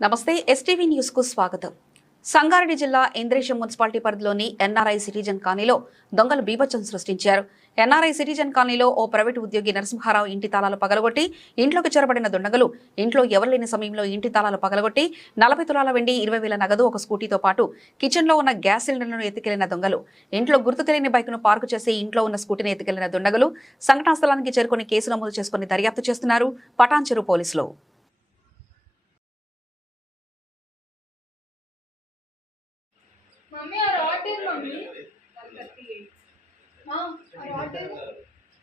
నమస్తే STV news కు స్వాగతం. సంగారెడ్డి జిల్లా ఇంద్రేశం మున్సిపాలిటీ పరిధిలోని ఎన్ఆర్ఐ సిటిజన్ కాలనీలో దొంగలు బీభత్సం సృష్టించారు. ఎన్ఆర్ఐ సిటిజన్ కాలనీలో ఓ ప్రైవేటు ఉద్యోగి నరసింహారావు ఇంటి తాళాలు పగలగొట్టి ఇంట్లోకి చొరబడిన దుండగులు ఇంట్లో ఎవరు లేని సమయంలో ఇంటి తాళాలు పగలగొట్టి 40 తులాల వెండి 20,000 నగదు ఒక స్కూటీతో పాటు కిచెన్లో ఉన్న గ్యాస్ సిలిండర్ను ఎత్తుకెళ్లిన దొంగలు ఇంట్లో గుర్తు తెలియని బైక్ను పార్కు చేసి ఇంట్లో ఉన్న స్కూటీని ఎత్తుకెళ్లిన దుండగులు సంఘటనా స్థలానికి చేరుకుని కేసు నమోదు చేసుకుని దర్యాప్తు చేస్తున్నారు పటాన్చెరు పోలీసులు. मम्मी और रॉड है मम्मी 138 हां रॉड है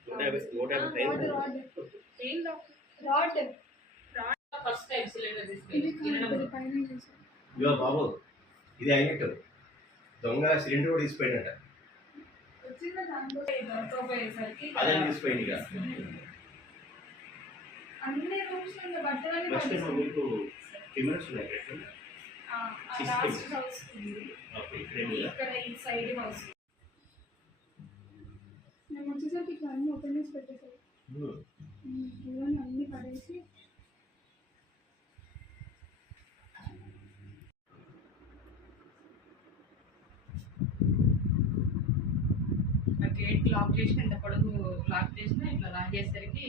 rod same rod first time cylinder తీసుకెళ్ళి పైన చేశారు ఇగో బాబు ఇది అయినట్టు దొంగ సిలిండర్ కూడా తీసుపోయినట్ట వచ్చిన దాంట్లో దొరకపోయేసరికి అదే తీసుపోయింది ఇక అన్ని రూమ్స్ లో బట్టలని ఫస్ట్ మీకు కెమెరాస్ ఉన్నాయి పెట్టండి లాస్ట్ హౌస్ ఉంది ఓకే ఇక్కడ ఈ సైడ్ హౌస్ నేను వచ్చేసరికి ఇట్లా అన్ని ఓపెన్ చేసి పెట్టేసారు ఇవన్నీ అన్ని పడేసి గేట్ లాక్ చేసిన ఎంత పొడుగు లాక్ చేసినా ఇట్లా లాక్ చేసేసరికి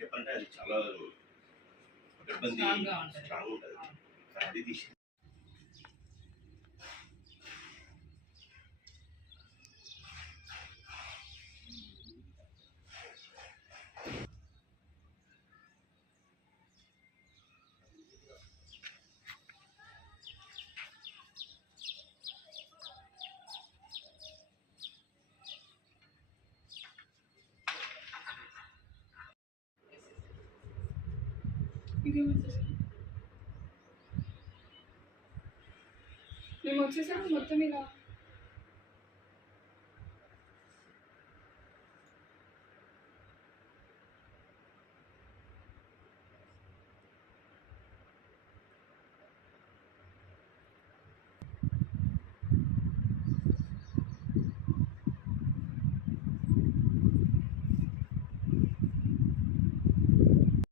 చెప్పంటే అది చాలా ఇబ్బంది స్ట్రాంగ్ ఉంటుంది అది తీసి మేము వచ్చేసరికి మొత్తం ఇలా